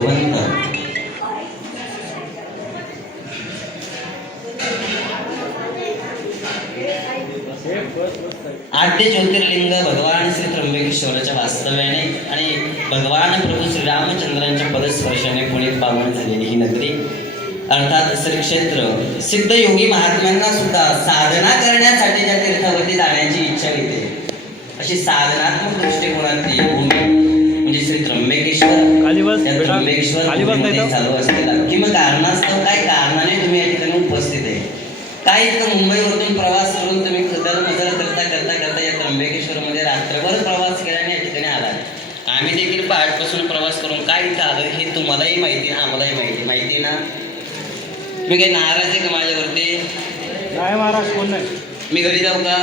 आद्य ज्योतिर्लिंग भगवान श्री त्र्यंबकेश्वराच्या वास्तव्याने आणि भगवान प्रभू श्रीरामचंद्रांच्या पदस्पर्शाने पुणे पावन झालेली ही नगरी अर्थात श्री क्षेत्र सिद्ध योगी महात्म्यांना सुद्धा साधना करण्यासाठी त्या तीर्थावरती जाण्याची इच्छा येते. अशी साधनात्मक दृष्टिकोनातली भूमी म्हणजे श्री त्र्यंबकेश्वर. त्र्यंबकेश्वर चालू असलेला किंवा कारणास्तव काय कारणाने तुम्ही या ठिकाणी उपस्थित आहे. काय इतकं मुंबईवरून प्रवास करून तुम्ही मजल करता करता करता या त्र्यंबकेश्वर मध्ये रात्रभर प्रवास केल्याने या ठिकाणी आला. आम्ही देखील पहाटपासून प्रवास करून काय इथं आलं हे तुम्हालाही माहिती ना आम्हालाही माहिती ना. मी काही नाराज आहे का माझ्यावरती? काय महाराज कोण नाही. मी घरी जाऊ का?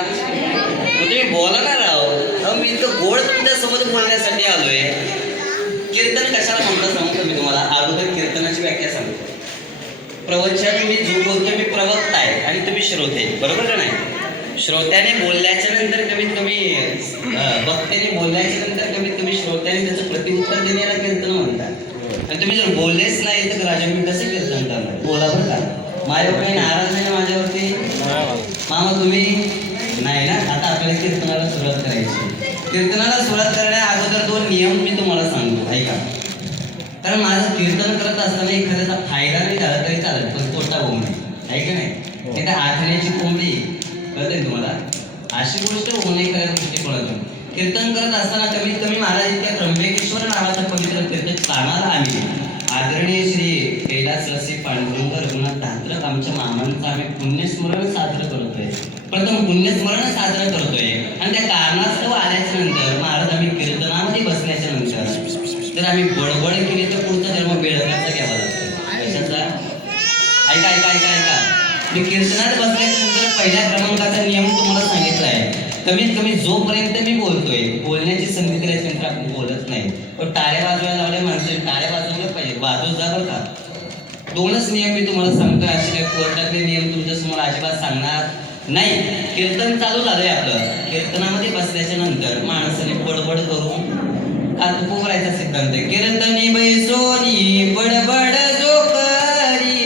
तुम्ही बोला ना राव. मी इतकं गोड तुमच्यासोबत बोलण्यासाठी आलोय. कीर्तन कशाला म्हणतो सांगतो मी तुम्हाला. अगोदर कीर्तनाची व्याख्या सांगतो. प्रवचन मी जो बोलतो मी प्रवक्ता आहे आणि तुम्ही श्रोते, बरोबर का नाही. श्रोत्याने बोलल्याच्या नंतर कमीत कमी वक्त्याने बोलल्याच्या नंतर कमीत कमी श्रोत्याने त्याचं प्रतिउत्तर देण्याला कीर्तन म्हणतात. आणि तुम्ही जर बोललेच नाही तर राजा मी कसं कीर्तन करणार. बोला बरं का. माझ्यावर काही नाराज नाही माझ्यावरती मामा तुम्ही नाही ना. आता आपल्याला कीर्तनाला सुरुवात करायची. कीर्तनाला सुरुवात करण्या अगोदर 2 नियम मी तुम्हाला सांगतो, ऐका. कारण माझं कीर्तन करत असताना एखाद्याचा फायदा नाही झाला तरी चालेल पण तोटा होऊ नये, आहे का नाही. एकदा आठवण्याची कोंबडी कळते तुम्हाला. अशी गोष्ट होऊ नये एखाद्या दृष्टिकोनातून. कीर्तन करत असताना कमीत कमी महाराज इतक्या त्र्यंबकेश्वर नावाचं पवित्र तीर्थ पाहणारा आम्ही आदरणीय श्री कैलासवासी पांडुरंग रघुनाथ धात्रक आमच्या मामांचं आम्ही पुण्यस्मरण साजरं करतोय. प्रथम पुण्यस्मरण साजरं करतोय आणि त्या कारणास्तव आल्याच्या नंतर महाराज आम्ही कीर्तनामध्ये बसल्याच्या नंतर जर आम्ही बडबड केली तर पुढचा जन्म बेळकाचा घ्यावा लागतो. कशाचा? ऐका ऐका ऐका ऐका. मी कीर्तनात बसल्याच्या नंतर पहिल्या क्रमांकाचा नियम तुम्हाला सांगितला आहे. कमीत कमी जोपर्यंत मी बोलतोय बोलण्याची संधी दिल्याच्यानंतर आपण बोलत नाही. पण टाळ्या वाजवायला लावल्या माणसं टाळ्या वाजवलं पाहिजे. वाजवत जा बरं का. 2च नियम मी तुम्हाला सांगतोय. असे काही कोर्टातले नियम तुमच्यासमोर अजिबात सांगणार नाही. कीर्तन चालू झालंय आपलं. कीर्तनामध्ये बसल्याच्या नंतर माणसाने बडबड करून कातू करायचा सिद्धांत आहे. कीर्तनी बैसोनी बडबड जो करी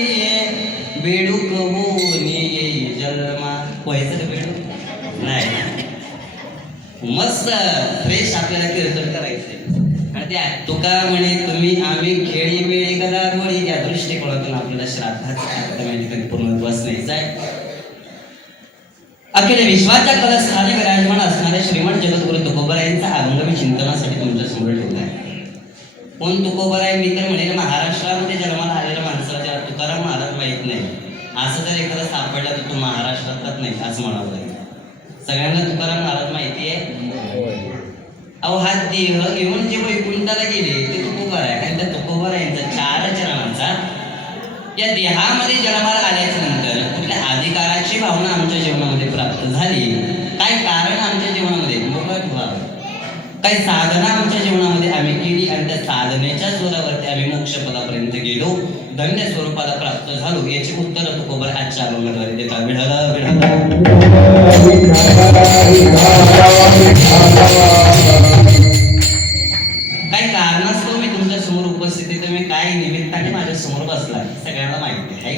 बेडूक होनी जन्मा. व्हायचं का बेडूक? नाही. मस्त फ्रेश आपल्याला कीर्तन करायचंय. आणि त्या तुका म्हणे तुम्ही आम्ही खेळी बेळी गदारोळी या दृष्टिकोनातून आपल्याला श्राद्धाचा पूर्ण बसण्याचा आहे. अखिल विश्वाच्या कलस्थानी विराजमान असणारे श्रीमंत जगद्गुरु तुकोबरायांचा अभंग मी चिंतनासाठी तुमच्या समोर ठेवला आहे. कोण तुकोबराय? मी तर म्हणेल महाराष्ट्रामध्ये जन्माला आलेल्या माणसाला ज्याला तुकाराम महाराज माहीत नाही असं जर एखादा सापडला तर तो महाराष्ट्रातलाच नाही असं म्हणावं लागेल. सगळ्यांना तुकाराम महाराज माहिती आहे. अहो हा देह घेऊन जे वैकुंठाला गेले ते तुकोबराय आणि त्या तुकोबरायांचा 4 चरणांचा या देहामध्ये जन्माला आल्याच्या नंतर कुठल्या अधिकाराची भावना आमच्या जीवनामध्ये प्राप्त झाली. काय कारण आमच्या जीवनामध्ये काही साधना आमच्या जीवनामध्ये आम्ही केली आणि त्या साधनेच्या जोरावरती आम्ही मोक्षपदापर्यंत गेलो, धन्य स्वरूपाला प्राप्त झालो. याची उत्तर तुकोबर आजच्या अभंगाद्वारे देतात. विढाला विढाला काही कारणास्तव मी तुमच्या समोर उपस्थित आहे. तुम्ही काय निमित्ताने माझ्या समोर बसला सगळ्यांना माहिती आहे.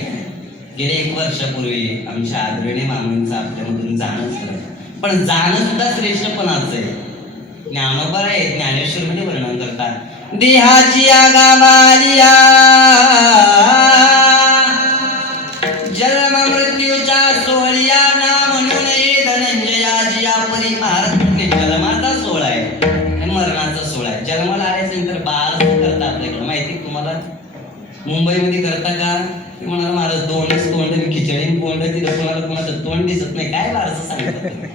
गेल्या 1 वर्षापूर्वी आमच्या आदरणीय मामांचं आपल्यामधून जाणं झालं. पण जाणं सुद्धा श्रेष्ठपणाचं आहे. ज्ञानोबा आहे ज्ञानेश्वर मध्ये वर्णन करतात. देहाची आगावालिया जन्म मृत्यूच्या सोहळ्या ना म्हणून धनंजयाची परी. महाराज म्हटले जन्माचा सोहळा आहे आणि मरणाचा सोहळा आहे. जन्माला आल्याच्या नंतर बाळ करता आपल्याकडे माहिती तुम्हाला. मुंबईमध्ये करता का? ते म्हणाला महाराज 2च तोंड खिचडी तोंड तिथं कोणाला कोणाचं तोंड दिसत नाही. काय बारसं सांगतात.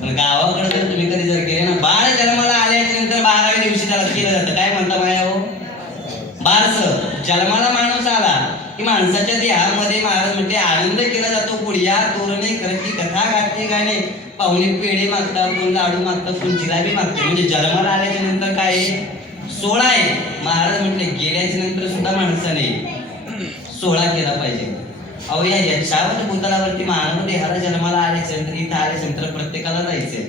पण गावाकडे तर तुम्ही कधी जर गेले ना बाळ जन्माला आल्याच्या नंतर 12व्या दिवशी त्याला केलं जातं. काय म्हणता माया हो? बारसं. जन्माला माणूस आला की माणसाच्या देहामध्ये महाराज म्हणजे आनंद केला जातो. पुढ्या तोरणे करती कथा गाठी गाणे पाहुणे पेढे मागतात, कोण लाडू मागतात, कोण जिलाबी मागते. म्हणजे जन्माला आल्याच्या नंतर काय सोहळा आहे. महाराज म्हटले गेल्याच्या नंतर सुद्धा माणसाने सोहळा केला पाहिजे. अहो या यक्षावत भूतलावरती मानव देहाला जन्माला आल्याच्या नंतर इथं आल्याच्या नंतर प्रत्येकाला जायचंय.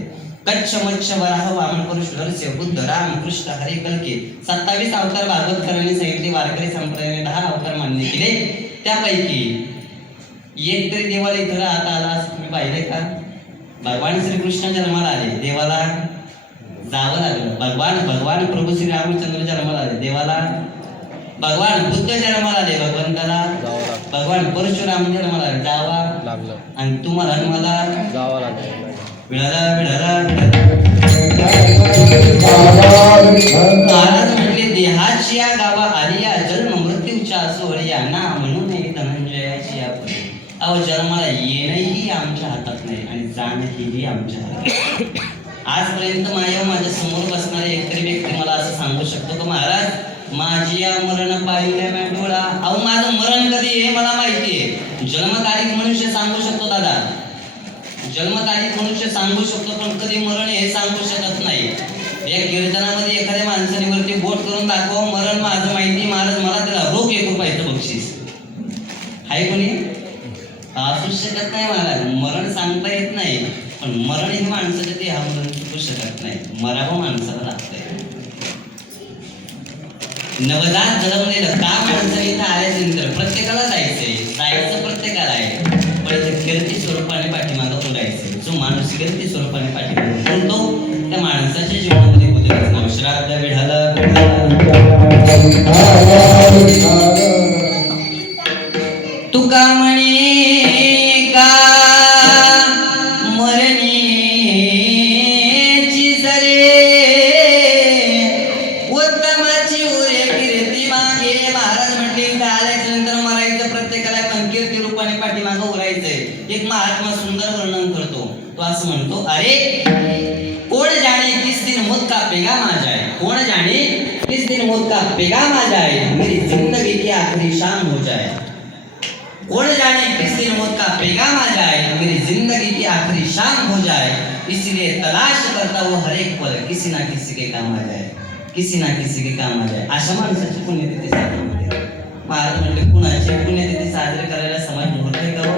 कच्छ मच्छ वराह वामन पुरुष नरसिंह बुद्ध राम कृष्ण हरी कलके 27 अवतार भागवतकरांनी सांगितले. वारकरी संप्रदायाने 10 अवतार मान्य केले. त्यापैकी एक तरी देवाला इथं आता आला असं तुम्ही पाहिले का? भगवान श्रीकृष्ण जन्माला आले, देवाला जावं लागलं. भगवान प्रभू श्री रामचंद्र जन्माला आले, देवाला. भगवान बुद्ध जन्माला आले, भगवंताला. भगवान परशुराम जन्माला आले, जावा लागलं. आणि तुम्हाला मला जावा लागलं. महाराज म्हटले, देहाची या गावा आली या जन्म मृत्यूच्या सोहळ्या ना म्हणून धनंजयाची या परी. अहो जन्माला येणंही आमच्या हातात नाही आणि जाणंही आमच्या हातात. आजपर्यंत माझ्या समोर बसणारे एकतरी व्यक्ती मला असं सांगू शकतो का महाराज माझी या मरण पाहिल्या डोळा. अहो माझं मरण कधी आहे मला माहिती आहे. जन्मतारीख मनुष्य सांगू शकतो दादा, जन्मतारीख मनुष्य सांगू शकतो, पण कधी मरण हे सांगू शकत नाही. या कीर्तनामध्ये एखाद्या माणसाने वरती बोट करून दाखवा मरण माझं माहिती महाराज, मला त्याला रोख 1 रुपयाचं बक्षीस आहे. कोणी असू शकत नाही महाराज. मरण सांगता येत नाही, पण मरण हे माणसाच्या देहामधून चुकू शकत नाही. मरावं माणसाला लागतंय. नवजात जन्मलेलं का माणसाने इथं आल्यानंतर प्रत्येकाला जायचं प्रत्येकाला आहे, पण इथे कीर्ती स्वरूपाने पाठीमागं उडायचं. जो माणूस कीर्ती स्वरूपाने पाठीमागं उडतो त्या माणसाच्या जीवनामध्ये उद्याच नाव श्राद्ध विढाला. तुका म्हणे का मरणीची सरे उत्तमाची उरे कीर्ती मागे. महाराज म्हटले आल्याच्या नंतर मरायचं प्रत्येकाला, पण कीर्ती रूपाने पाठीमागं उरायचंय. एक महात्मा सुंदर वर्णन करतो. तो असं म्हणतो, अरे कोण जाणे किस दिन मौत का पैगाम आ जाए, कोण जाने किस दिन मौत का पैगाम आ जाए, मेरी जिंदगी की आखिरी शाम हो जाए. कौन जाने किस दिन मौत का पैगाम आ जाए, मेरी जिंदगी की आखिरी शाम हो जाए. इसलिए तलाश करता वो हर एक पल किसी ना किसी के काम आ जाए, किसी ना किसी के काम आ जाए. अशा माणसाची पुण्यतिथी साजरी होते. महाराज म्हटले कुणाची पुण्यतिथी साजरी करायला समाज मोठा आहे का हो?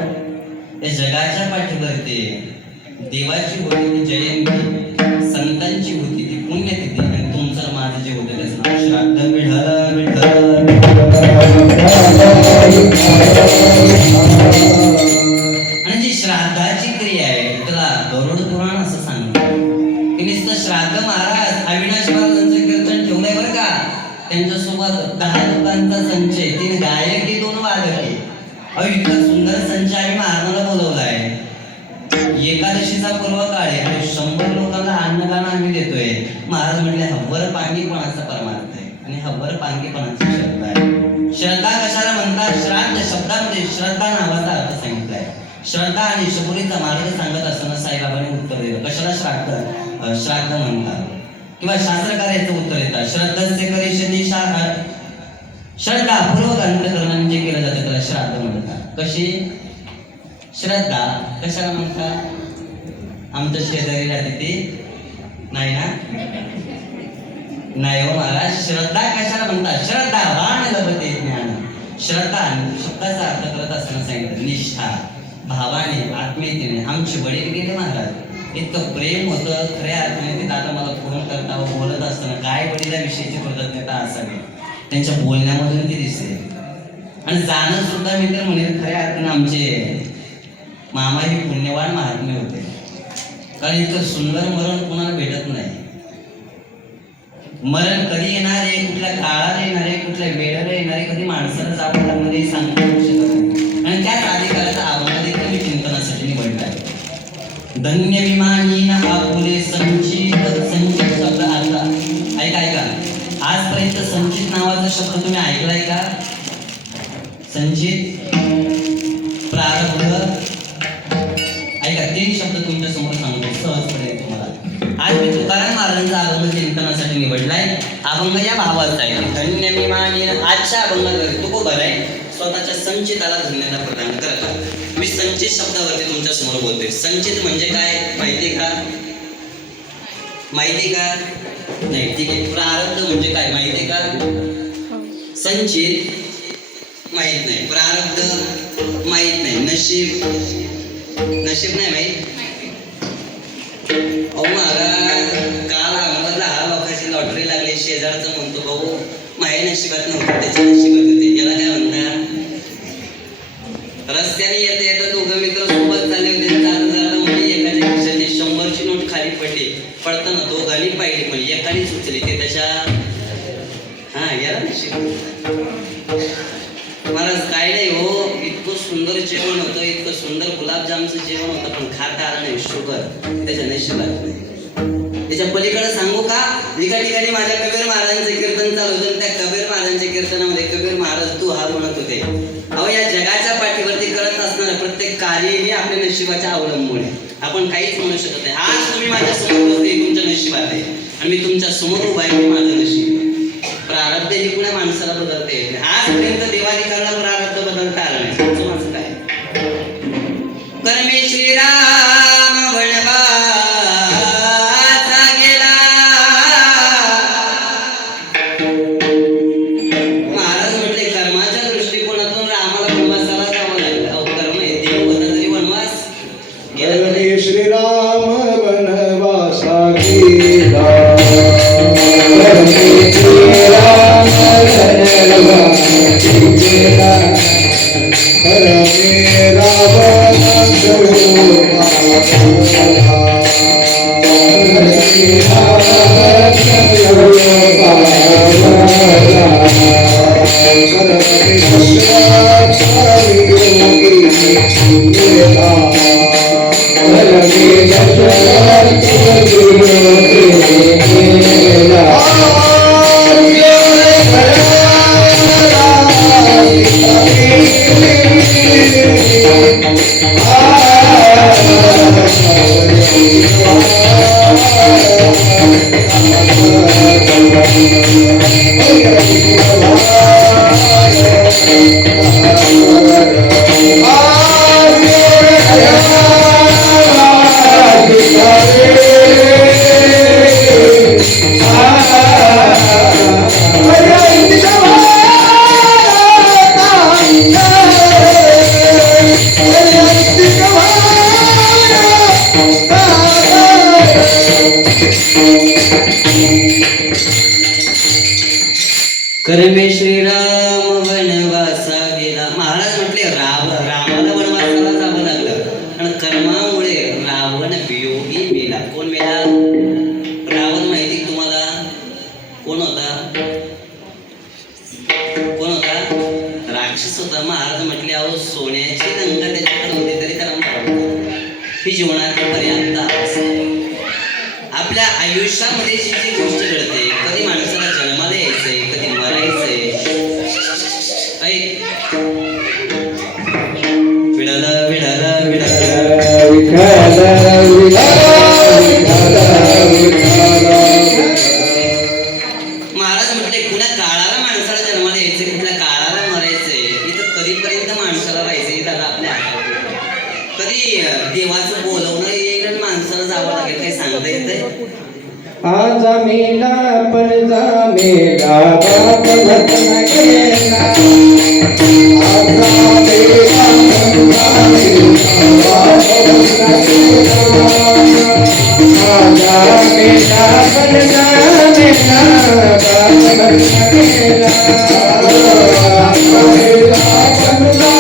या जगाच्या पाठीवरती देवाची होती ती जयंती, संतांची होती ती पुण्यतिथी, आणि तुमचं माझं जे होतं त्याचं नाव श्राद्ध विढाला विढाला. आणि जी श्राद्धाची क्रिया आहे त्याला गरुड पुराण असं सांगतं की नुसतं श्राद्ध. महाराज अविनाश महाराजांचं कीर्तन ठेवलंय बरं का, त्यांच्यासोबत 10 लोकांचा संच आहे, 3 गायक आहे, 2 वादक आहे. अहो इतकं सुंदर संच आम्ही महाराजांना बोलवलाय. एकादशीचा पर्व काळ आहे आणि 100 लोकांना अन्नदान आम्ही देतोय. महाराज म्हटले हव्वर पांगीपणाचा परमार्थ आहे आणि हव्वर पांगीपणाचा शब्द आहे. श्रद्धा कशाला म्हणतात? श्राद्ध शब्दामध्ये श्रद्धा नावाचा अर्थ सांगितलाय. श्रद्धा आणि शबरीचा मार्ग सांगत असताना साईबाबांनी उत्तर दिलं. कशाला श्राद्ध म्हणतात? किंवा शास्त्रकार याचं उत्तर येतात, श्रद्धाचे करिष्यती श्रद्धा पूर्वक अंतःकरणाने जे केलं जातं त्याला श्राद्ध म्हणतात. कशी श्रद्धा कशाला म्हणतात? आमच्या शेजारी राहते ते नाही ना, नाही हो महाराज. श्रद्धा कशाला म्हणतात? श्रद्धा वाण लभते ज्ञान. श्रद्धा शब्दाचा अर्थ करत असताना सांगितलं निष्ठा, भावाने, आत्मीयतेने. आमचे वडील गेले महाराज, इतकं प्रेम होतं खऱ्या अर्थाने. ते दादा मला फोन करता बोलत असताना काय वडिलांविषयीची कृतज्ञता असावी त्यांच्या बोलण्यामधून ती दिसते. आणि जाणं सुद्धा मी तर म्हणेन खऱ्या अर्थाने आमचे मामा हे पुण्यवान महात्मे होते, कारण इतकं सुंदर मरण कोणाला भेटत नाही. मरण कधी येणार आहे, कुठल्या काळात येणार आहे, कुठल्या वेळेला येणार आहे, कधी माणसाला जावं लागणार हे सांगता येऊ शकत नाही. आणि त्याच अधिकाराचा आव्हान देखील मी चिंतनासाठी निवडला आहे. धन्य विमानी आपुले संचित. संचित शब्द अर्थ ऐका, आजपर्यंत संचित नावाचा शब्द तुम्ही ऐकलाय का? संचित, प्रारब्ध. ऐका 3 शब्द तुमच्या समोर सांगतो सहजपणे तुम्हाला. आज मी तुकाराम महाराजांचा अभंग चिंतनासाठी निवडलाय. अभंग या भावाचा आहे. धन्य मी मानी. आजच्या अभंगाद्वारे तुको बराय स्वतःच्या संचिताला धन्यता प्रदान करता. मी संचित शब्दावरती तुमच्या समोर बोलतोय. संचित म्हणजे काय माहिती का? माहिती का? नाही, ठीक आहे. प्रारब्ध म्हणजे काय माहिती का? संचित माहित नाही, प्रारब्ध माहित नाही, नशीब नाही माहित. अहो महाराज, काल आम्हाला 10 लाखाची लॉटरी लागली. शेजारचं म्हणतो भाऊ माझ्या नशिबात नव्हतं, त्याच्या नशिबात होते. याला काय म्हणतात? रस्त्याने येता येता दोघं मित्र सोबत चालले होते. जाता म्हणजे एकाच्या खिशातली 100ची नोट खाली पडली. पडताना दोघांनी पाहिली, पण एकाने सुचली ते तशा याला नशीब. महाराज काय नाही हो, इतकं सुंदर जेवण होतं, इतकं सुंदर गुलाबजामचं जेवण होतं, पण खाता आलं नाही. शुगर त्याच्या नशिबात नाही. त्याच्या पलीकडे सांगू का, एका ठिकाणी माझ्या कबीर महाराजांचं कीर्तन चालू होतं. त्या कबीर महाराजांच्या कीर्तनामध्ये कबीर महाराज तू हा म्हणत होते. अहो या जगाच्या पाठीवरती करत असणारं प्रत्येक कार्य हे आपल्या नशिबाच्या अवलंबून आहे. आपण काहीच म्हणू शकत नाही. आज तुम्ही माझ्या समोर बसले तुमच्या नशिबात आहे, आणि मी तुमच्या समोर उभा आहे, माझं नशीब. प्रारब्ध हे कुणा माणसाला बदलता येत नाही. आजपर्यंत देवाधिकाराला प्रारब्ध बदलता आलं नाही. तुमचं माझं काय? कर्मे श्रीराम वनवासा गेला. महाराज म्हटले कर्माच्या दृष्टिकोनातून रामाला वनवासाला जावं लागलं. अहो कर्म आहे, देव होता तरी वनवास गेला. श्रीराम वनवासा गेला. कर्मे श्रीराम वनवासा गेला. महाराज म्हटले रामाला वनवासाला जावं लागलं, आणि कर्मामुळे रावण वियोगी मेला. कोण मेला? रावण माहिती तुम्हाला कोण होता? कोण होता? राक्षस होता. महाराज म्हटले अहो सोन्याची गंगा त्याच्याकडे होती तरी त्याला ही जीवनाची पर्यंत अवस्था आहे. आपल्या आयुष्यामध्ये जी जी गोष्ट घडते, कधी माणसाला जन्माला यायचंय, कधी मरायचंय. विडाला विडाला महाराज म्हटले कुण्या काळाला माणसाला जन्माला यायचंय, कुठल्या काळाला मरायचंय, इथं कधीपर्यंत माणसाला राहायचंय हे त्याला आपल्या हातात. कधी देवाचं बोलवणं येईल आणि माणसाला जावं लागेल, काही सांगता येतंय? आज मेला पण जा मेला बाप घटना गेला. आज मेला पण जा मेला बाप घटना गेला. आज मेला पण जा मेला बाप घटना गेला. मेला पण जा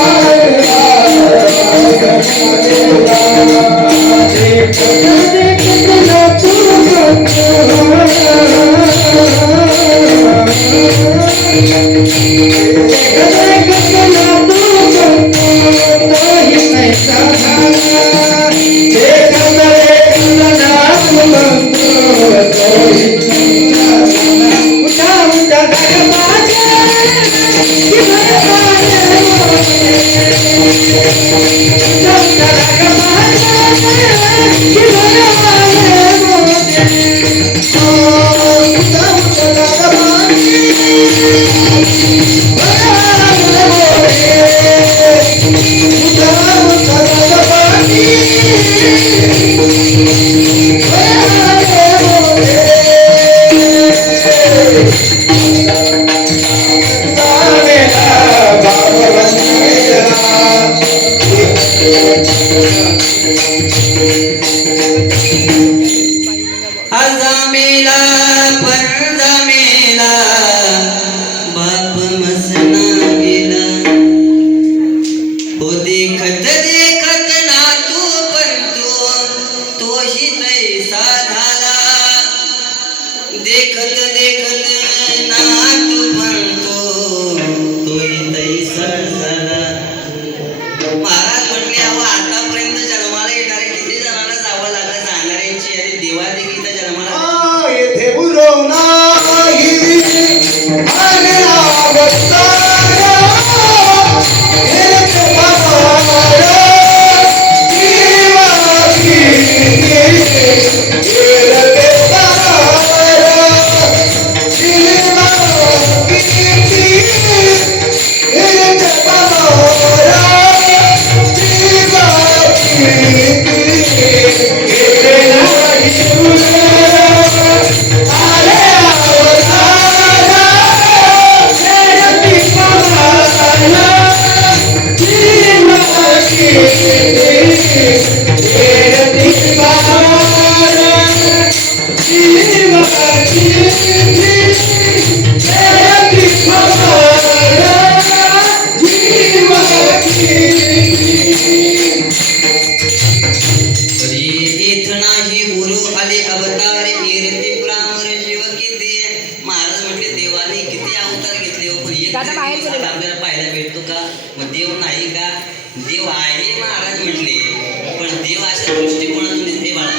दादा बाहेर गेले. आता आपल्याला पाहायला भेटतो का? मग देव नाही का? देव आहे महाराज म्हटले, पण देव अशा दृष्टिकोनातून दिसते बाळा.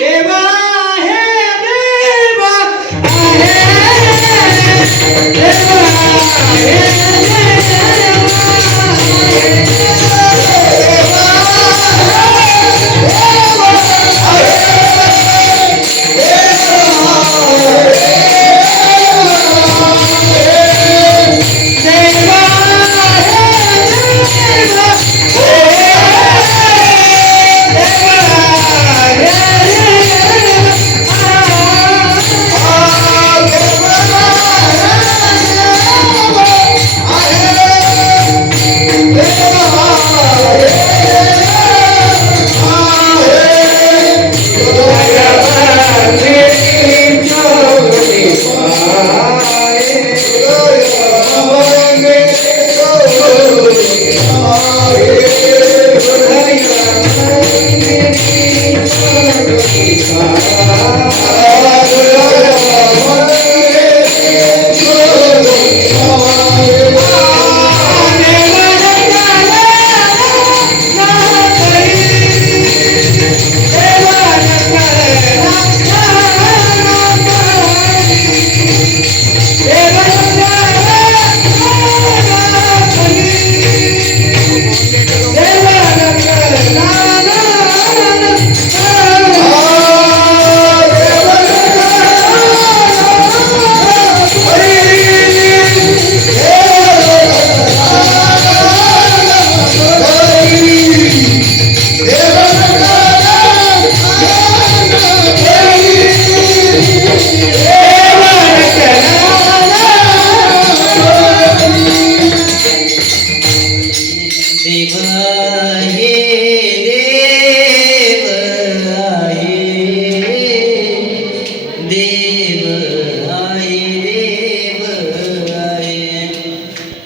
देवा आहे, देवा आहे, देवा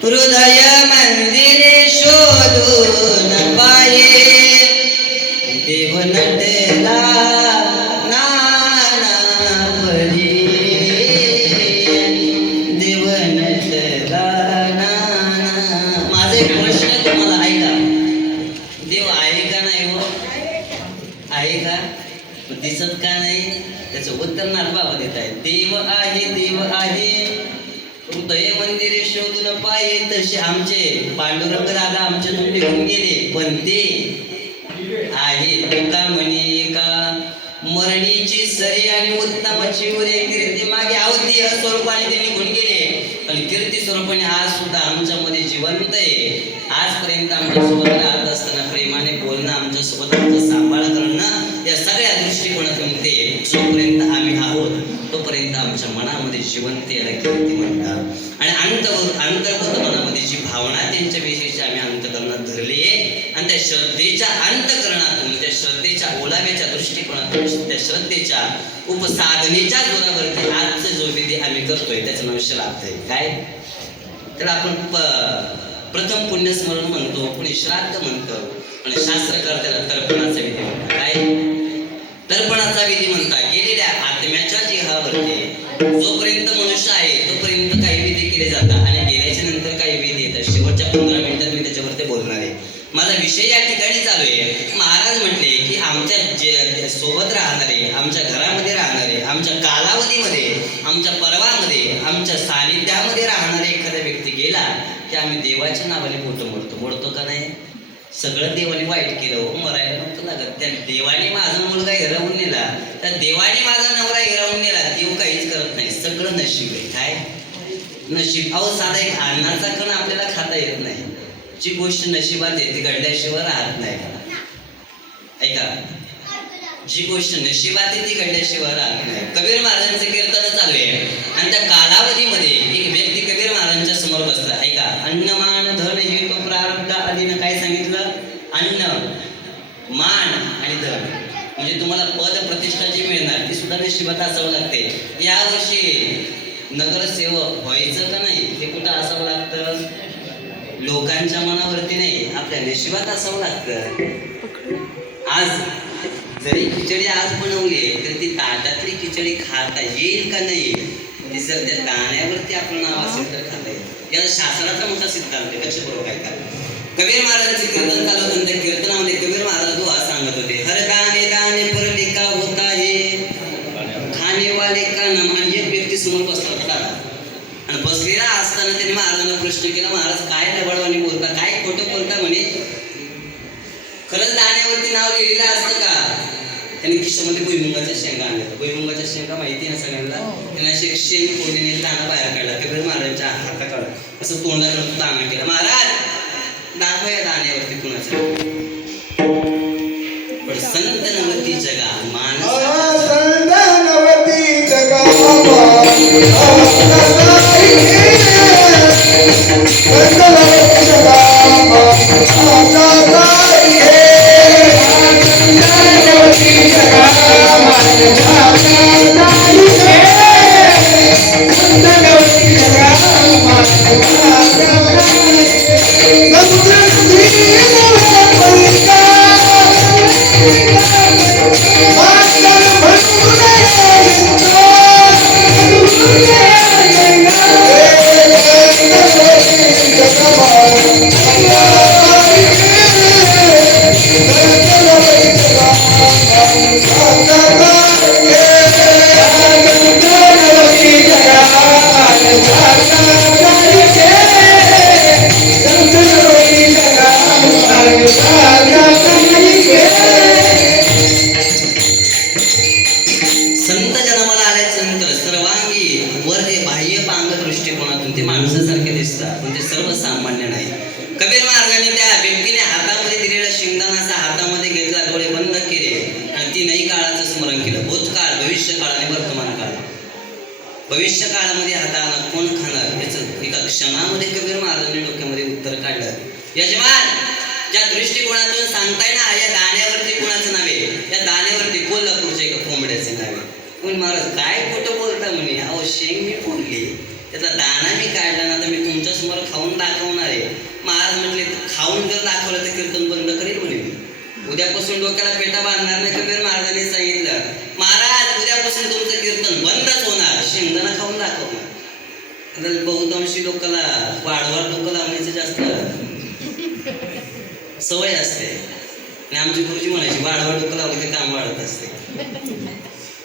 हृदय मंदिरे शोधून पाये, देव नटला नाना परी, देव नटला नाना. माझा एक प्रश्न तुम्हाला ऐका, देव आहे का नाही हो? आहे का? दिसत का नाही? त्याचं उत्तर नाथबाबा देत आहे. देव आहे, देव आहे, हृदय मंदिरे शोधून पाये. तसे आमचे पांडुरंग दादा आमच्यातून निघून गेले, पण ते आहे. तुका म्हणे का मरणीची सरी आणि उत्तमाची उरे, कीर्ती मागे आवती या स्वरूपाने ते निघून गेले, पण कीर्ती स्वरूपाने आज सुद्धा आमच्यामध्ये जिवंत आहे. आजपर्यंत आमच्यासोबत राहत असताना प्रेमाने बोलणं, आमच्यासोबत आमचं सांभाळ करणं, या सगळ्या दृष्टिकोनातून ते जोपर्यंत आम्ही आहोत तोपर्यंत आमच्या मनामध्ये जिवंत याला कीर्ती म्हणतात. आणि अंतर्गत मनामध्ये जी भावना त्यांच्याविषयीची आम्ही अंतकरणात धरली आहे, आणि त्या श्रद्धेच्या अंतकरणातून, त्या श्रद्धेच्या ओलाव्याच्या दृष्टिकोनातून, त्या श्रद्धेच्या उपसाधनेच्या जोरावरती आजचं जो विधी आम्ही करतोय त्याचं नाव श्राद्ध आहे. काय त्याला आपण प्रथम पुण्यस्मरण म्हणतो, पुणे श्राद्ध म्हणतो, आणि शास्त्रकार त्याला तर्पणाचा विधी म्हणतात. काय तर्पणाचा विधी म्हणतात. गेलेल्या आत्म्याच्या जिहावरती जोपर्यंत मनुष्य आहे तोपर्यंत काही विधी केले जातात, आणि गेल्याच्या नंतर काही विधी येतात. शेवटच्या 15 मिनिटात मी त्याच्यावरती बोलणार आहे. माझा विषय या ठिकाणी चालू आहे. महाराज म्हटले की आमच्या सोबत राहणारे, आमच्या घरामध्ये राहणारे, आमच्या कालावधीमध्ये, आमच्या पर्वामध्ये, आमच्या सानिध्यामध्ये राहणारे एखादा व्यक्ती गेला की आम्ही देवाच्या नावाने मोडतो का नाही? सगळं देवाने वाईट केलं हो, मरायला नव्हतं लागत. त्या देवाने माझा मुलगा हिरावून नेला, त्या देवाने माझा नवरा हिरावून नेला, देव काहीच करत नाही. सगळं नशीब आहे. काय नशीब? अहो साधा एक अन्नाचा कण आपल्याला खाता येत नाही. जी गोष्ट नशिबात आहे ती घडल्याशिवाय राहत नाही. ऐका, जी गोष्ट नशिबात आहे ती घडल्याशिवाय राहत नाही. कबीर महाराजांचे कीर्तन चालू आहे, आणि त्या कालावधीमध्ये एक व्यक्ती कबीर महाराजांच्या समोर बसला. ऐका, अन्न मान धन हे तो प्रारब्ध आदीनं काय सांगितलं? अन्न, मान आणि धन, म्हणजे तुम्हाला पद प्रतिष्ठा जी मिळणार ती सुद्धा नशिबात असावं लागते. यावर्षी नगरसेवक व्हायचं का नाही हे कुठं असावं लागतं? लोकांच्या मनावरती नाही, आपल्या नशिबात असावं लागतं. आज जरी खिचडी आज बनवली तर ती ताटातली खिचडी खाता येईल का नाही, ती जर त्या दाण्यावरती आपलं नाव याला शास्त्राचा मोठा सिद्धांत आहे. लक्षपूर्वक ऐका. कबीर महाराजांचे कीर्तन चालू होतं. त्या कीर्तनामध्ये कबीर महाराज दुआ सांगत होते. हर दाने दाने पर लिखा होता है खाने वाले का नाम. आणि एक व्यक्ती समोर बसला होता दादा, आणि बसलेला असताना त्यांनी महाराजांना प्रश्न केला, महाराज काय लबाडवाणी बोलता, काय खोटं बोलता म्हणे, खरंच दाण्यावरती नाव लिहिलेलं असतं का? त्यांनी खिशामध्ये भुईमुंगाच्या शेंगा आणल्या. भुईमुंगाच्या शेंगा माहिती आहे ना सगळ्यांना. त्यांनी अशी एक शेंग फोडली, दाणा बाहेर काढला. कबीर महाराजांच्या हाताकडं असं तोंडाकडं दाणा केला. महाराज दाखवा या दाण्यावरती कुणाचं. पण संत नवती जगा माणसाच्या संतनवती जगा संत जन्माला आल्याच्या नंतर सर्वांगी वर ते बाह्य पांग दृष्टिकोनातून ते माणसासारखे दिसतात, पण ते सर्वसामान्य नाही. कबीर महाराजांनी त्या व्यक्तीने हातामध्ये दिलेला शेंगदाणा हातामध्ये घेतला, डोळे बंद केले आणि तीनही काळाचं स्मरण केलं. भूतकाळ, भविष्यकाळ आणि वर्तमान काळ. भविष्य काळामध्ये हा दाणा कोण खाणार याचं एका क्षणामध्ये कबीर महाराजांनी डोक्यामध्ये उत्तर काढलं. यजमान, ज्या दृष्टिकोनातून सांगताय ना, या दाण्यावरती कोणाचं नाव आहे? या दाण्यावरती कोल्हापूरच्या एका कोंबड्याचे नाव आहे. पण महाराज काय खोटं बोलता म्हणे, अहो शेंग मी फोडली, त्याचा दाणा मी काढला ना, तर मी तुमच्या समोर खाऊन दाखवणार आहे. महाराज म्हटले खाऊन जर दाखवलं तर कीर्तन बंद करेल म्हणे मी. उद्यापासून डोक्याला पेटा बांधणार नाही. कबीर महाराजांनी सांगितलं, महाराज उद्यापासून तुमचं कीर्तन बंदच होणार, शेंगदाणा खाऊन दाखवणार. बहुतांशी लोकांना वाढवाड डोकं लावण्याचं जास्त सवय असते, आणि आमची गुरुजी म्हणायची वाढवाड डोकं लावलं की काम वाढत असते.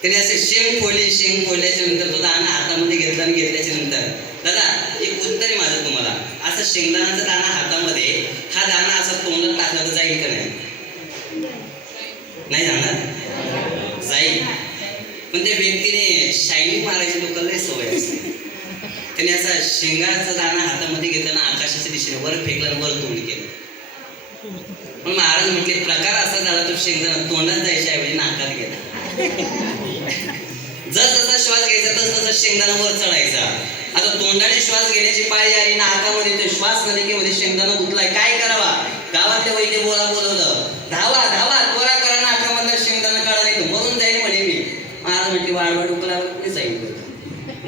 त्याने असे शेंग फोडल्याच्या नंतर तो दाणा हातामध्ये घेतला आणि घेतल्याच्या नंतर, दादा एक उत्तर आहे माझं तुम्हाला, असं शेंगदाण्याचा दाणा हातामध्ये, हा दाणा असा तोंडात टाकला तर जाईल का नाही? नाही जाणार? जाईल. पण त्या व्यक्तीने शायनिंग मारायची लोकांना सवय असते. त्याने असा शेंगाचा दाणा हातामध्ये घेताना आकाशाच्या दिशेने वर फेकला आणि वर तोंड केलं. पण महाराज म्हटले प्रकार असा झाला, तो शेंगदाणा तोंडात जायच्या ऐवजी नाकात गेला. जसा श्वास घ्यायचा तसं शेंगदाणा वर चढायचा. आता तोंडाने श्वास घेण्याची पाळी आली, नाकामध्ये तो श्वास नलिकेमध्ये शेंगदाणा गुंतलाय. काय करावा? गावातल्या वैद्य बोलवलं, धावा धावा त्वरा करा, नाकामधला शेंगदाणा काढा नाही तर मरून जाईल म्हणे मी. महाराज म्हटले वाढवाड उकलावर कुठे जाईल?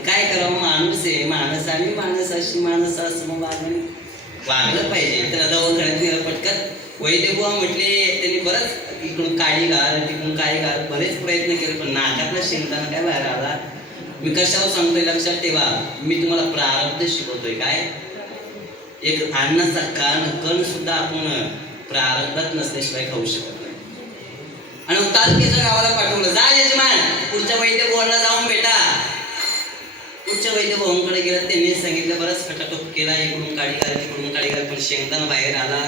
काय करावं? माणूस आहे, माणसाने माणसाशी माणसासमोर वागलं पाहिजे. त्याला दवाखान्यात नेलं पटकन. वैद्यबुवा म्हटले, त्यांनी बरंच इकडून काळी घाल तिकडून काळी घाल बरेच प्रयत्न केले, पण नाकातला शेंगदाणा काय बाहेर आला. मी कशावर सांगतोय लक्षात ठेवा, मी तुम्हाला प्रारब्ध शिकवतोय. काय? एक अन्नाचा कण सुद्धा आपण प्रारब्धात नसल्याशिवाय खाऊ शकत नाही. आणि तालुक्याच्या गावाला पाठवलं, जा यजमान पुढच्या वैद्यबुवांना जाऊन भेटा. पुढच्या वैद्यभावांकडे गेला, त्यांनी सांगितलं बराच खटाटोप केला, इकडून काळी घाल तिकडून काळी घाल, पण शेंगदाणा बाहेर आला.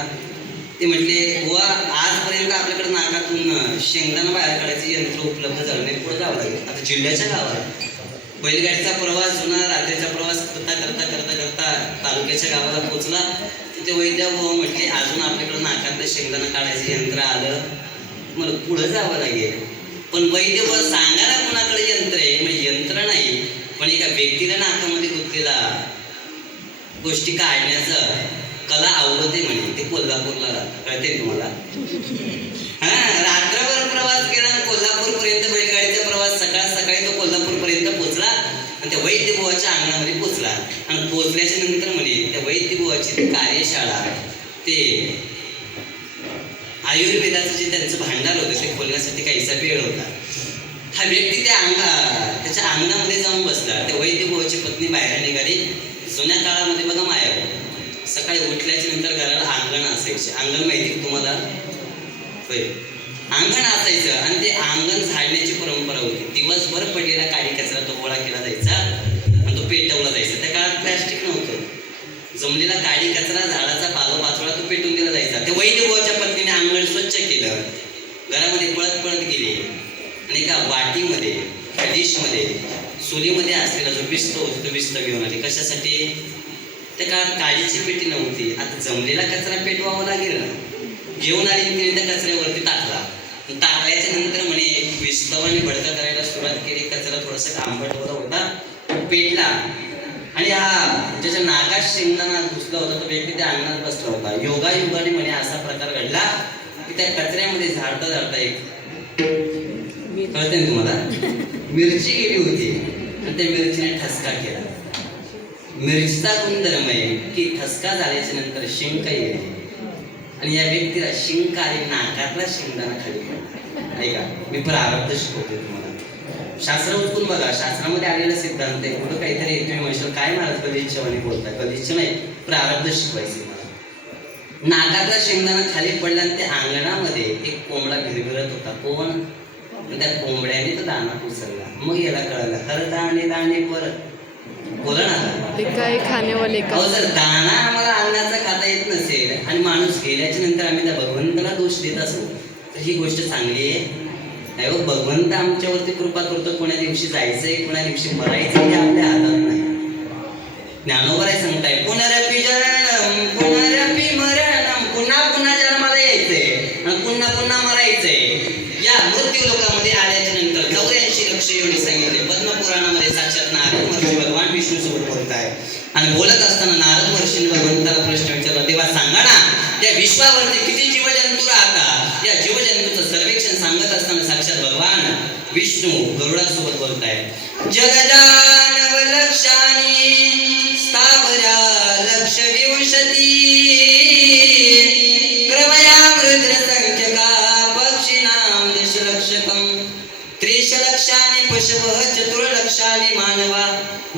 ते म्हटले बुवा आजपर्यंत आपल्याकडे नाकातून शेंगदाणा बाहेर काढायचं यंत्र उपलब्ध झालं नाही, पुढे जावं लागेल. आता जिल्ह्याच्या गावात बैलगाडीचा प्रवास, जुना रात्रीचा प्रवास करता करता करता करता तालुक्याच्या गावाला पोहोचला. तिथे वैद्यभाऊ म्हटले अजून आपल्याकडे नाकातलं शेंगदाणा काढायचं यंत्र आलं, मला पुढे जावं लागेल. पण वैद्यभाऊ सांगा ना कुणाकडे यंत्र आहे? म्हणजे यंत्र नाही, पण एका व्यक्तीला नाकामध्ये गुंतलेला गोष्टी काढण्याचं कला आवडते म्हणे. ते कोल्हापूरला राहतात, कळते तुम्हाला? रात्रभर प्रवास केला, कोल्हापूर पर्यंत बैलगाडीचा प्रवास, सकाळी तो कोल्हापूर पर्यंत पोहोचला आणि त्या वैद्यबुवाच्या अंगणामध्ये पोहोचला. आणि पोहोचल्याच्या नंतर म्हणे त्या वैद्यबुवाची कार्यशाळा, ते आयुर्वेदाचं जे त्यांचं भांडार होतं ते खोलण्यासाठी काहीसा वेळ होता. हा व्यक्ती त्याच्या अंगणामध्ये जाऊन बसला. त्या वैद्यबुवाची पत्नी बाहेर निघाली, जुन्या काळामध्ये बघा माया, सकाळी उठल्याच्या नंतर घराला अंगण असायचे. अंगण माहिती का तुम्हाला? होय, अंगण असायचं आणि ते अंगण झाडण्याची परंपरा होती. दिवसभर पडलेला काडी कचरा तो गोळा केला जायचा आणि तो पेटवला जायचा. त्या काळात प्लॅस्टिक नव्हतं. जमलेला काडी कचरा, झाडाचा पाचोळा तो पेटून दिला जायचा. त्या वैद्यभावाच्या पद्धतीने अंगण स्वच्छ केलं. घरामध्ये पळत पळत गेले आणि एका वाटीमध्ये, डिशमध्ये, चुलीमध्ये असलेला जो विस्त होता तो विस्त घेऊन आले. कशासाठी? त्या काळात काडीची पेटी नव्हती. आता जमलेला कचरा पेटवावा लागेल ना. घेऊन आली तिने त्या कचऱ्यावरती टाकला. टाकल्याच्या नंतर म्हणे विस्तवाने भडका करायला सुरुवात केली. कचरा थोडासा आंबट होता, पेटला आणि हा ज्याच्या नाकात शेंगदाणा घुसला होता तो व्यक्ती त्या अंगणात बसला होता. योगायोगाने म्हणे असा प्रकार घडला की त्या कचऱ्यामध्ये झाडता झाडता एक कळतंय ना तुम्हाला, मिरची गेली होती आणि त्या मिरचीने ठसका केला. मिरचीचा गुणधर्म आहे की ठसका झाल्याच्या नंतर शिंक येते आणि या व्यक्तीला शिंक आली, नाकातला शेंगदाणा खाली पडला. ऐका, मी प्रारब्ध शिकवते तुम्हाला. शास्त्र उचकून बघा, शास्त्रामध्ये आलेला सिद्धांत आहे. कुठं काहीतरी तुम्ही म्हणशाल काय महाराज कधी इच्छावाने बोलताय. कधी इच्छा नाही, प्रारब्ध शिकवायचे मला. नाकातला शेंगदाणा खाली पडला आणि त्या अंगणामध्ये एक कोंबडा भिरभिरत होता. कोण? त्या कोंबड्याने तो दाना उचलला. मग याला कळालं, खरं दाणे दाणे परत बोला ना. काय खाण्यावाले का? अहो, जर दाणा आम्हाला अन्नाचा खाता येत नसेल आणि माणूस गेल्याच्या नंतर आम्ही त्या भगवंताला दोष देत असू तर ही गोष्ट चांगली आहे? नाही हो, भगवंत आमच्यावरती कृपा करतो. कोण्या दिवशी जायचंय, कोण्या दिवशी मरायचं हे आपल्या हातात नाही. ज्ञानोबराय सांगताय, पुनरपि जननम पुनरपि मरणम, पुन्हा पुन्हा जन्माला यायचंय आणि पुन्हा पुन्हा मरायचंय. या मृत्यू लोकामध्ये आल्याच्या नंतर 84 लक्ष योनी सांगितले. पद्मपुराणामध्ये साक्षात नारद महर्षी भगवान विष्णू सोबत बोलत आहे आणि बोलत असताना नारद महर्षीने भगवंताला प्रश्न विचारला, देवा सांगा ना, त्या विश्वावरती किती जीवजंतू राहतात? या जीवजंतूचं सर्वेक्षण सांगत असताना साक्षात भगवान विष्णू गरुडासोबत बोलत आहे. जगजानव लक्षानी स्थावरा लक्ष विंशती क्रमयामृत संख्यका पक्षिणाम दशलक्षकम त्रिशलक्षानि पशवः चतुर्लक्षानि मानवा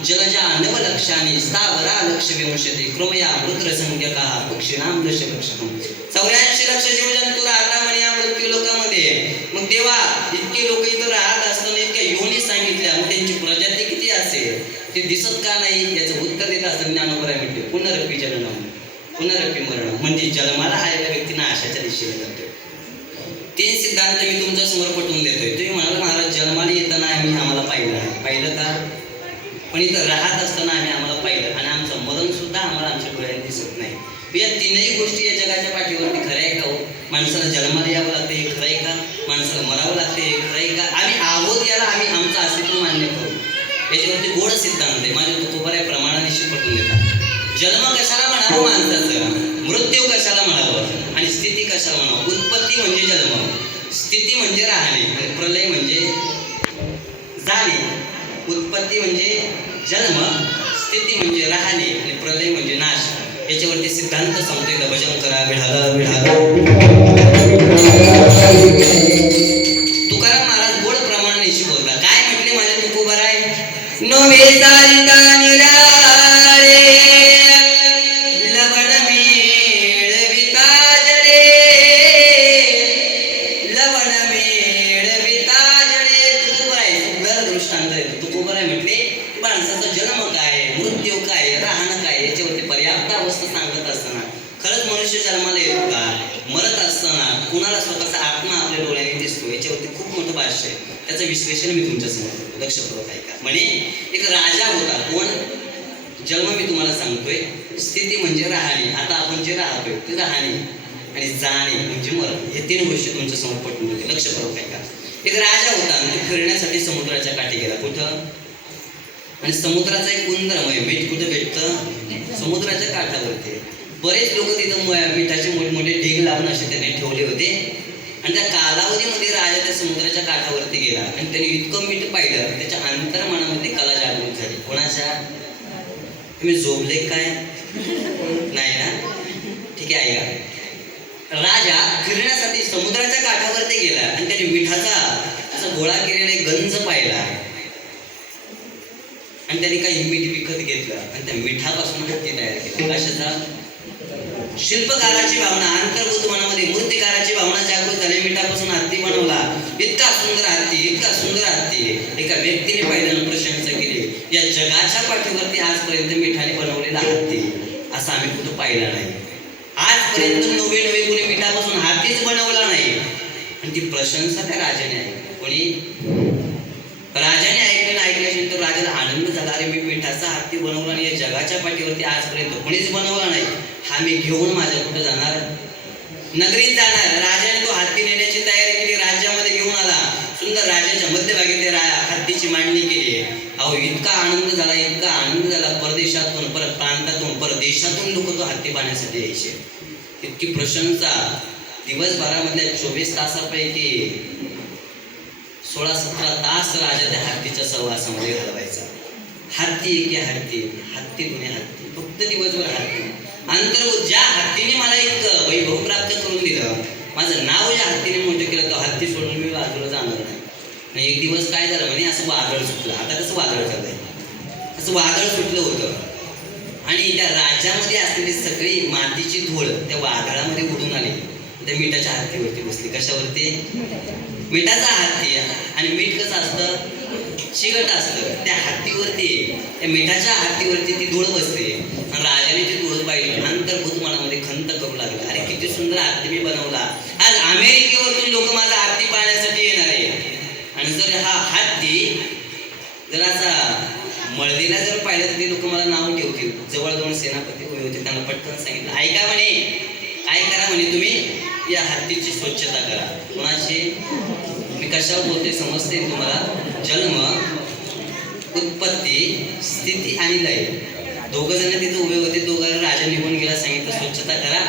जलजा नवलक्षानि स्थावरा लक्ष विंशती क्रमयामृत संख्यका पक्षिणाम दशलक्षकम. 84 लक्ष जीवजंतू राहतात म्हणे या मृत्यू लोकामध्ये. मग देवा, इतके लोक इथं राहत असताना इतक्या योनी सांगितल्या, मग त्यांची प्रजाती किती असेल ते दिसत का नाही? याचं उत्तर देत असताना ज्ञानोबराय म्हणते, पुनरपि जननम पुनरपि मरणम, म्हणजे जन्माला आलेल्या व्यक्ती नाशाच्या दिशेने जातो. 3 सिद्धांत मी तुमच्या समोर पटवून देतोय. तुम्ही म्हणाल महाराज जन्माला येताना आम्ही आम्हाला पाहिलं का? पण इथं राहत असताना आम्हाला पाहिलं आणि आमचं मरण सुद्धा आम्हाला आमच्या डोळ्यात दिसत नाही. या 3ही गोष्टी या जगाच्या पाठीवरती खरं आहे का हो? माणसाला जन्माला यावं लागतं हे खरं आहे का? माणसाला मरावं लागतं हे खरं आहे का? आम्ही आहोत याला आम्ही आमचं अस्तित्व मान्य करू. याच्यावरती गोड सिद्धांत आहे. माझ्या तुकोबाराय प्रमाणाने पटवून देतात. जन्म कशाला म्हणावं माणसाचं, मृत्यू कशाला म्हणावं आणि स्थिती कशाला म्हणावं? उत्पत्ती म्हणजे जन्म, स्थिती म्हणजे राहणे आणि प्रलय म्हणजे जाणे. उत्पत्ती म्हणजे जन्म, स्थिती म्हणजे राहणे आणि प्रलय म्हणजे नाश. याच्यावरती सिद्धांत सांगतोय का? भजन करा विढाला विढाला. तुकाराम महाराज गोड प्रमाणाने शिकवता. काय म्हटले माझ्या तुकोबाराय? नोवे सारिता निराळे लवण मेळविता जडे, लवण मेळविता जडे. तुकोबाराय सुंदर दृष्टांत देतो. तुकोबाराय म्हटले माणसाचा जन्म काय, मृत्यू काय, राहणं काय, याच्यावरती पर्याप्त अवस्था सांगत असताना खरंच मनुष्य जन्माला येतो का, मरत असताना कुणाला स्वतःचा आत्मा आपल्या डोळ्याने दिसतो, याच्यावरती खूप मोठं भाष्य आहे. त्याचं विश्लेषण मी तुमच्यासमोर करतो. लक्षपूर्वक ऐका. म्हणे एक राजा होता. कोण? जन्म मी तुम्हाला सांगतोय, स्थिती म्हणजे राहणे, आता आपण जे राहतोय ते राहणे, आणि जाणे म्हणजे मरण. हे 3 गोष्टी तुमच्या समोर पटवून देते. लक्षपूर्वक ऐका. एक राजा होता आणि तो फिरण्यासाठी समुद्राच्या काठी गेला. कुठं? आणि समुद्राचा एक गुणधर्म आहे, मीठ कुठे भेटतं? समुद्राच्या काठावरती. बरेच लोक तिथं मिठाचे मोठमोठे ढीग लावून असे त्याने ठेवले होते आणि त्या कालावधीमध्ये राजा त्या समुद्राच्या काठावरती गेला आणि त्याने इतकं मीठ पाहिलं त्याच्या अंतर्मनामध्ये कला जागृत झाली. कोणाच्या? तुम्ही झोपले काय? नाही ना? ठीक आहे. ऐका. राजा फिरण्यासाठी समुद्राच्या काठावरती गेला आणि त्याने मिठाचा असा गोळा केलेला एक गंज पाहिला आणि त्यांनी काही मीठ विकत घेतलं आणि त्या मिठापासून हत्ती तयार केला. कशाचा? शिल्पकाराची भावना अंतर्भूत मनामध्ये, मूर्तिकाराची भावना जागृत झाली, मिठापासून हत्ती बनवला. इतका सुंदर हत्ती, इतका सुंदर हत्ती. एका व्यक्तीने पहिल्यांदा प्रशंसा केली, या जगाच्या पाठीवरती आजपर्यंत मिठाने बनवलेला हत्ती असा आम्ही कुठं पाहिला नाही. आजपर्यंत नवे नवे कोणी मिठापासून हत्तीच बनवला नाही. आणि ती प्रशंसा त्या राजाने ऐकली. कोणी? राजाने ऐकल्यानंतर राजाला आनंद झाला. अरे मी मिठाचा हत्ती बनवला आणि या जगाच्या पाठीवरती आजपर्यंत कोणीच बनवला नाही. हा मी घेऊन माझ्या कुठं जाणार? नगरीत जाणार. राजाने तो हत्ती नेण्याची तयारी केली, राज्यामध्ये घेऊन आला. सुंदर राजाच्या मध्यभागी त्या हत्तीची मांडणी केली. अहो इतका आनंद झाला, इतका आनंद झाला. परदेशातून, परत प्रांतातून, परदेशातून लोक तो हत्ती पाहण्यासाठी यायचे. इतकी प्रशंसा. दिवसभरामधल्या 24 तासापैकी 16-17 तास राजा त्या हत्तीच्या सहवासामध्ये घालवायचा. हत्ती एके हत्ती, हत्ती दोन्ही हत्ती, फक्त दिवसभर हत्ती. अंतर्भूत ज्या हत्तीने मला इतकं वैभव प्राप्त करून दिलं, माझं नाव ज्या हत्तीने मोठं केलं, तो हत्ती सोडून मी बाजूला जाणार नाही. आणि एक दिवस काय झालं म्हणे, असं वादळ सुटलं. आता कसं वादळ चाललंय, असं वादळ सुटलं होतं आणि त्या राज्यामध्ये असलेली सगळी मातीची धूळ त्या वादळामध्ये उडून आली. त्या मिठाच्या हत्तीवरती बसली. कशावरती? मिठाचा हत्ती. आणि मीठ कसं असतं? चिकट असतं. त्या हत्तीवरती, त्या मिठाच्या हत्तीवरती ती धूळ बसली. आणि राजाने ती धूळ पाहिली. अंतर्भूत मनामध्ये खंत करू लागला, अरे किती सुंदर हत्ती मी बनवला. आज अमेरिकेवरतून लोक माझा हत्ती पाहण्यासाठी येणार आहे. आणि जर हा हत्ती जर असा मळदीला जर पाहिलं तर ते लोक मला नाव ठेवतील. जवळ 2 सेनापती उभे होते. त्यांना पटकन सांगितलं, ऐका म्हणे, काय करा म्हणे, तुम्ही या हत्तीची स्वच्छता करा. कोणाची? मी कशावर बोलते समजते तुम्हाला? जन्म, उत्पत्ती, स्थिती आणि लय. 2 जण तिथे उभे होते. 2 राजा निघून गेला. सांगितलं स्वच्छता करा.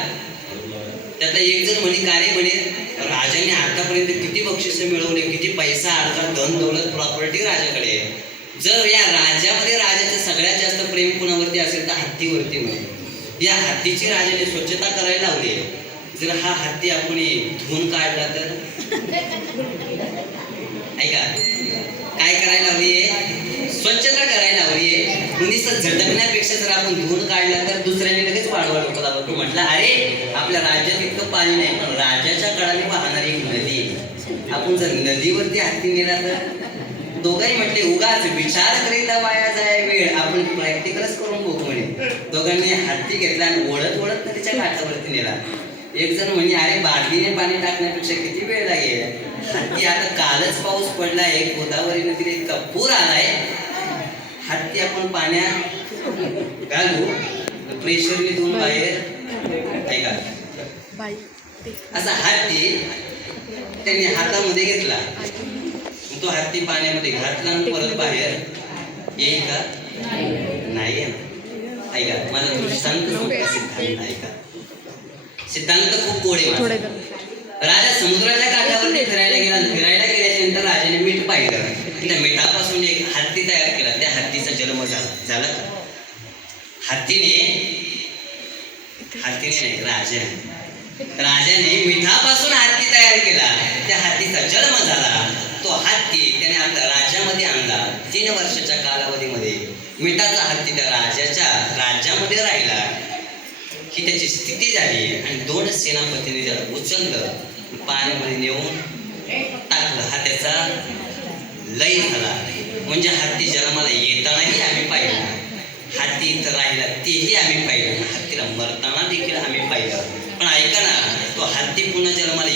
त्यातला एक जण म्हणे, का रे म्हणे, राजाने आतापर्यंत किती बक्षिसे मिळवले, किती पैसा अडका, धन दौलत, प्रॉपर्टी राजाकडे. जर या राज्यामध्ये राजाचं सगळ्यात जास्त प्रेम कुणावरती असेल तर हत्तीवरती. म्हणे या हत्तीची राजाने स्वच्छता करायला लावली. जर हा हत्ती आपण धुवून काढला तर? ऐका, काय करायला लावली? स्वच्छता करायला लावली. नुसतं झटकण्यापेक्षा जर आपण धुवून काढला तर दुसऱ्याने लगेच वाढवा डोकं लावलं. तो म्हटला, अरे आपल्या राज्यात इतकं पाणी नाही, पण राज्याच्या कडाने वाहणारी एक नदी, आपण जर नदीवरती हत्ती नेला तर? दोघांनी म्हटले, उगाच विचार करीता वाया जाय वेळ, आपण प्रॅक्टिकलच करून बघू म्हणे. दोघांनी हत्ती घेतला आणि ओढत ओढत नदीच्या काठावरती नेला. एक जण म्हणे, अरे बादलीने पाणी टाकण्यापेक्षा किती वेळ लागेल. हत्ती आता कालच पाऊस पडलाय, गोदावरी नदीला इतका पूर आलाय, हत्ती आपण पाण्यात घालू, प्रेशरने धुवून बाहेर. ऐका, असा हत्ती त्यांनी हातामध्ये घेतला. तो हत्ती पाण्यामध्ये घातला आणि परत बाहेर येईल का? नाही येणार. ऐका, माझा दृष्टांत सिद्धांत ऐका. सिद्धांत खूप गोडे. राजा समुद्राच्या काठावरती फिरायला गेला. फिरायला गेल्याच्या नंतर राजाने मीठ पाहिलं. त्या मिठापासून एक हत्ती तयार केला. त्या हत्तीचा जन्म झाला. हत्तीने नाही, राजाने मिठापासून हत्ती तयार केला. त्या हत्तीचा जन्म झाला. तो हत्ती त्याने आपल्या राज्यामध्ये आणला. 3 वर्षाच्या कालावधीमध्ये मिठाचा हत्ती त्या राजाच्या राज्यामध्ये राहिला. ही त्याची स्थिती झाली. आणि 2 सेनापतींनी त्याला उचललं, पाण्यामध्ये नेऊन टाकलं. हा त्याचा लय झाला. म्हणजे हत्ती जन्माला येतानाही आम्ही पाहिला, हत्ती इथं राहिला तेही आम्ही पाहिलं, हत्तीला मरताना देखील आम्ही पाहिलं. पण ऐका ना, तो हत्ती पुन्हा जन्माला